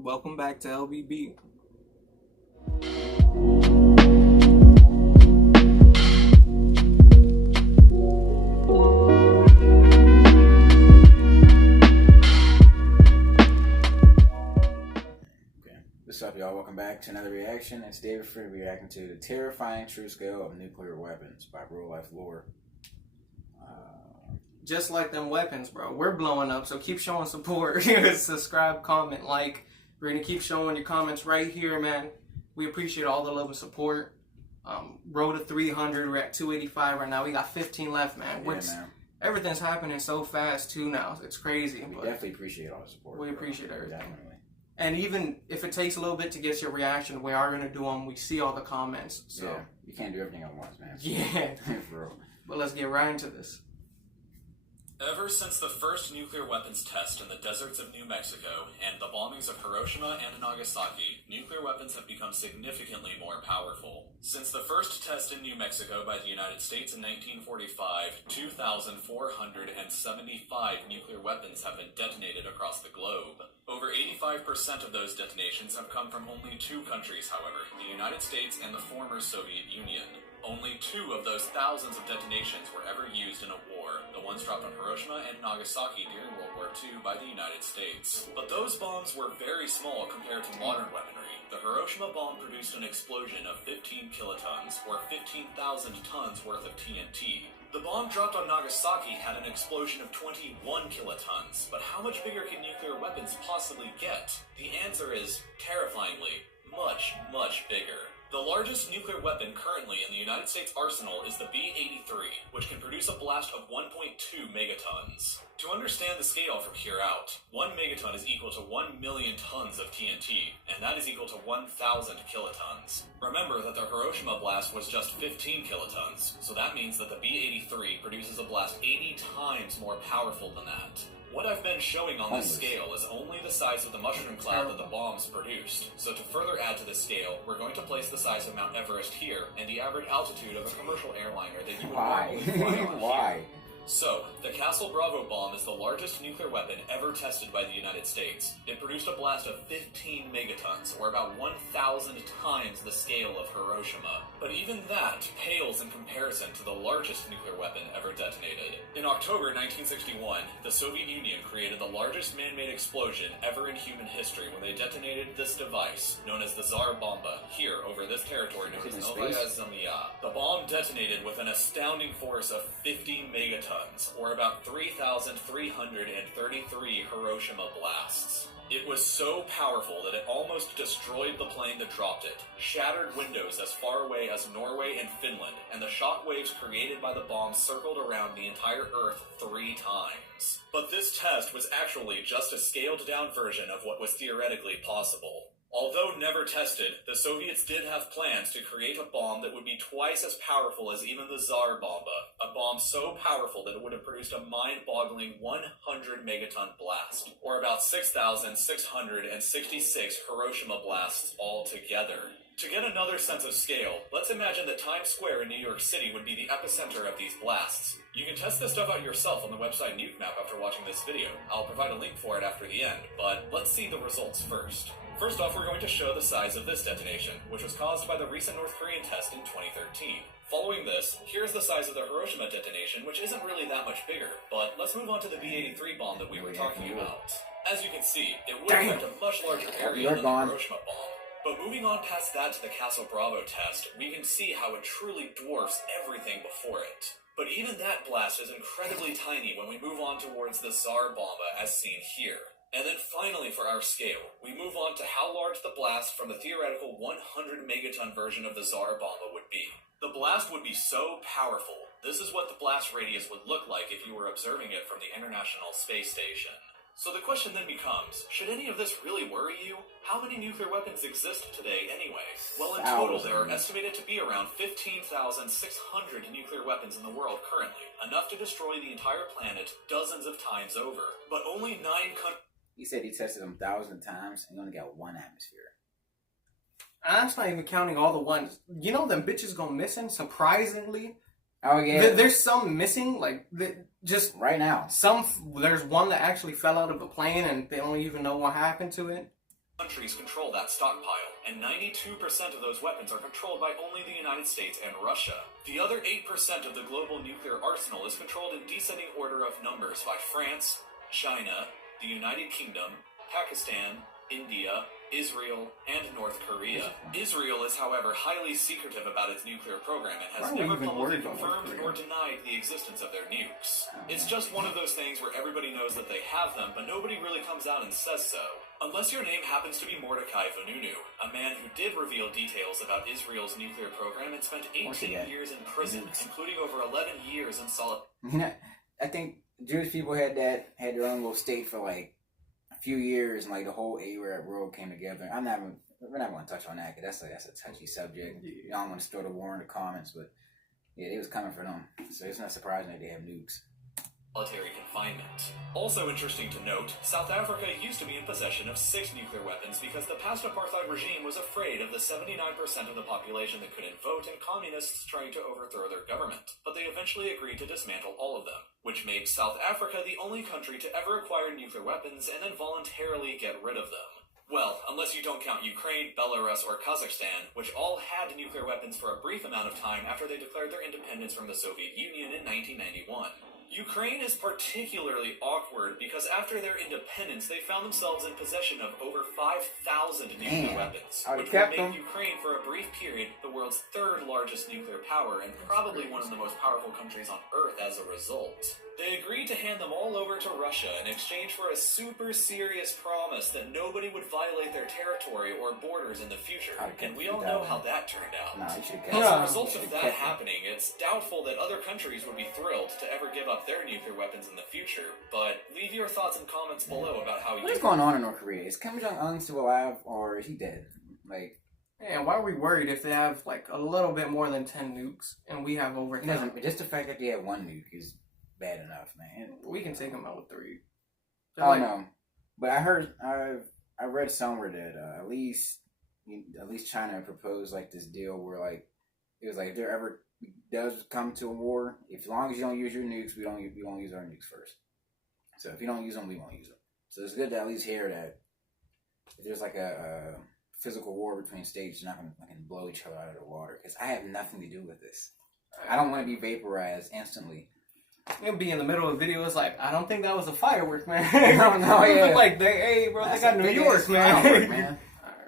Welcome back to LBB. What's up, y'all? Welcome back to another reaction. It's David Free reacting to The Terrifying True Scale of Nuclear Weapons by Real Life Lore. Just like them weapons, bro. We're blowing up, so keep showing support. Subscribe, comment, like. We're going to keep showing your comments right here, man. We appreciate all the love and support. Road to 300. We're at 285 right now. We got 15 left, man. Yeah, man. Everything's happening so fast, too, now. It's crazy. We definitely appreciate all the support. We appreciate everything. Definitely. And even if it takes a little bit to get your reaction, we are going to do them. We see all the comments. So. Yeah, you can't do everything at once, man. Yeah. For real. But let's get right into this. Ever since the first nuclear weapons test in the deserts of New Mexico and the bombings of Hiroshima and Nagasaki, nuclear weapons have become significantly more powerful. Since the first test in New Mexico by the United States in 1945, 2,475 nuclear weapons have been detonated across the globe. Over 85% of those detonations have come from only two countries, however, the United States and the former Soviet Union. Only two of those thousands of detonations were ever used in a war, the ones dropped on Hiroshima and Nagasaki during World War II by the United States. But those bombs were very small compared to modern weaponry. The Hiroshima bomb produced an explosion of 15 kilotons, or 15,000 tons worth of TNT. The bomb dropped on Nagasaki had an explosion of 21 kilotons, but how much bigger can nuclear weapons possibly get? The answer is, terrifyingly, much, much bigger. The largest nuclear weapon currently in the United States arsenal is the B-83, which can produce a blast of 1.2 megatons. To understand the scale from here out, 1 megaton is equal to 1 million tons of TNT, and that is equal to 1,000 kilotons. Remember that the Hiroshima blast was just 15 kilotons, so that means that the B-83 produces a blast 80 times more powerful than that. What I've been showing on this scale is only the size of the mushroom cloud that the bombs produced. So to further add to this scale, we're going to place the size of Mount Everest here and the average altitude of a commercial airliner that you would normally fly on Why? here. So, the Castle Bravo bomb is the largest nuclear weapon ever tested by the United States. It produced a blast of 15 megatons, or about 1,000 times the scale of Hiroshima. But even that pales in comparison to the largest nuclear weapon ever detonated. In October 1961, the Soviet Union created the largest man-made explosion ever in human history when they detonated this device, known as the Tsar Bomba, here over this territory known as Novaya Zemlya. The bomb detonated with an astounding force of 50 megatons, or about 3,333 Hiroshima blasts. It was so powerful that it almost destroyed the plane that dropped it, shattered windows as far away as Norway and Finland, and the shock waves created by the bomb circled around the entire Earth 3 times. But this test was actually just a scaled-down version of what was theoretically possible. Although never tested, the Soviets did have plans to create a bomb that would be twice as powerful as even the Tsar Bomba, a bomb so powerful that it would have produced a mind-boggling 100 megaton blast, or about 6,666 Hiroshima blasts altogether. To get another sense of scale, let's imagine that Times Square in New York City would be the epicenter of these blasts. You can test this stuff out yourself on the website NukeMap after watching this video. I'll provide a link for it after the end, but let's see the results first. First off, we're going to show the size of this detonation, which was caused by the recent North Korean test in 2013. Following this, here's the size of the Hiroshima detonation, which isn't really that much bigger, but let's move on to the B-83 bomb that we were talking about. As you can see, it would affect a much larger area than the Hiroshima bomb. But moving on past that to the Castle Bravo test, we can see how it truly dwarfs everything before it. But even that blast is incredibly tiny when we move on towards the Tsar Bomba as seen here. And then finally for our scale, we move on to how large the blast from the theoretical 100 megaton version of the Tsar Bomba would be. The blast would be so powerful, this is what the blast radius would look like if you were observing it from the International Space Station. So the question then becomes, should any of this really worry you? How many nuclear weapons exist today anyway? Well, in total, there are estimated to be around 15,600 nuclear weapons in the world currently, enough to destroy the entire planet dozens of times over. But only 9 countries... He said he tested them 1,000 times and he only got 1 atmosphere. That's not even counting all the ones. You know them bitches go missing, surprisingly. Oh, yeah. There's some missing, like, just... Right now. There's one that actually fell out of a plane and they don't even know what happened to it. countries control that stockpile, and 92% of those weapons are controlled by only the United States and Russia. The other 8% of the global nuclear arsenal is controlled in descending order of numbers by France, China, the United Kingdom, Pakistan, India, Israel, and North Korea. Israel is, however, highly secretive about its nuclear program and has never publicly confirmed nor denied the existence of their nukes. It's just one of those things where everybody knows that they have them, but nobody really comes out and says so. Unless your name happens to be Mordecai Vanunu, a man who did reveal details about Israel's nuclear program and spent 18 years in prison, including over 11 years in solitary. I think Jewish people had their own little state for like a few years, and like the whole Arab world came together. We're not going to touch on that because that's a touchy subject. I don't want to start a war in the comments, but yeah, it was coming for them. So it's not surprising that they have nukes. Solitary confinement. Also interesting to note, South Africa used to be in possession of 6 nuclear weapons because the past apartheid regime was afraid of the 79% of the population that couldn't vote and communists trying to overthrow their government. But they eventually agreed to dismantle all of them, which makes South Africa the only country to ever acquire nuclear weapons and then voluntarily get rid of them. Well, unless you don't count Ukraine, Belarus, or Kazakhstan, which all had nuclear weapons for a brief amount of time after they declared their independence from the Soviet Union in 1991. Ukraine is particularly awkward because after their independence, they found themselves in possession of over 5,000 nuclear weapons, which would make Ukraine for a brief period the world's 3rd largest nuclear power and probably one of the most powerful countries on Earth as a result. They agreed to hand them all over to Russia in exchange for a super serious promise that nobody would violate their territory or borders in the future, and we all know how that turned out. As a result of that happening, it's doubtful that other countries would be thrilled to ever give up their nuclear weapons in the future, but leave your thoughts and comments below about how What is going on in North Korea? Is Kim Jong-un still alive, or is he dead? And why are we worried if they have like a little bit more than 10 nukes and we have over 10? Just the fact that they have 1 nuke is bad enough, man. We can take them out with 3. No, but I read somewhere that at least China proposed like this deal where like it was like if there ever does come to a war, as long as you don't use your nukes, we won't use our nukes first. So if you don't use them, we won't use them. So it's good to at least hear that if there's like a physical war between states, you're not going to blow each other out of the water. Because I have nothing to do with this. I don't want to be vaporized instantly. You'll be in the middle of the video. It's like, I don't think that was a firework, man. No, yeah. Like, hey, bro, they got New York, man. Man.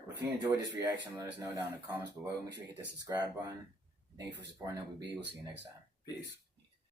If you enjoyed this reaction, let us know down in the comments below. Make sure you hit that subscribe button. Thank you for supporting LBB. We'll see you next time. Peace.